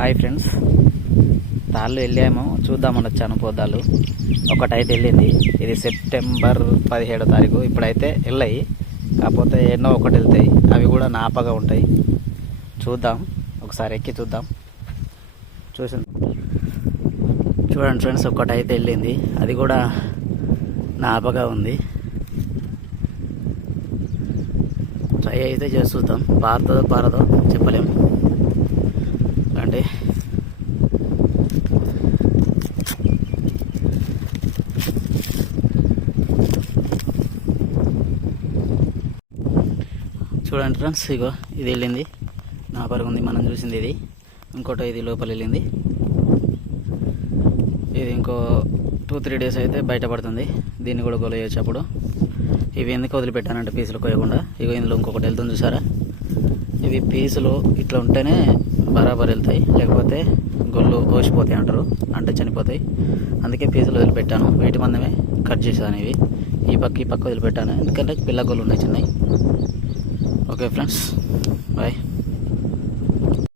Hi friends. తాళ్ళు వెళ్ళాము. చూద్దామని వచ్చాను పోదాలు ఒకటైతే వెళ్ళింది. ఇది సెప్టెంబర్ పదిహేడో తారీఖు. ఇప్పుడైతే వెళ్ళాయి. కాకపోతే ఎన్నో ఒకటి వెళ్తాయి. అవి కూడా నాపగా ఉంటాయి. చూద్దాం. ఒకసారి ఎక్కి చూద్దాం. చూసి చూడండి ఫ్రెండ్స్ ఒకటైతే వెళ్ళింది. అది కూడా నాపగా ఉంది. ట్రై అయితే చేసి చూద్దాం. పారుతుందో పారదో చెప్పలేము. అండి చూడండి ఫ్రెండ్స్ ఇగో ఇది వెళ్ళింది. నా పరుగు ఉంది మనం చూసింది ఇది. ఇంకోటి ఇది లోపల వెళ్ళింది. ఇది ఇంకో టూ త్రీ డేస్ అయితే బయటపడుతుంది దీన్ని కూడా గొల చేసేటప్పుడు ఇవి ఎందుకు వదిలిపెట్టానంటే పీసులు కోయకుండా ఇగో ఇందులో ఇంకొకటి వెళ్తుంది చూసారా? ఇవి పీసులు ఇట్లా ఉంటేనే బరాబర్ వెళ్తాయి లేకపోతే గొల్లు ఓసిపోతాయి అంటారు. అంటే చనిపోతాయి. అందుకే పీసులు వదిలిపెట్టాను. వీటి మందమే కట్ చేశాను ఇవి ఈ పక్క ఈ పక్క వదిలిపెట్టాను. ఎందుకంటే పిల్ల గొల్లు ఉన్నాయి చిన్నవి ఓకే ఫ్రెండ్స్ బాయ్.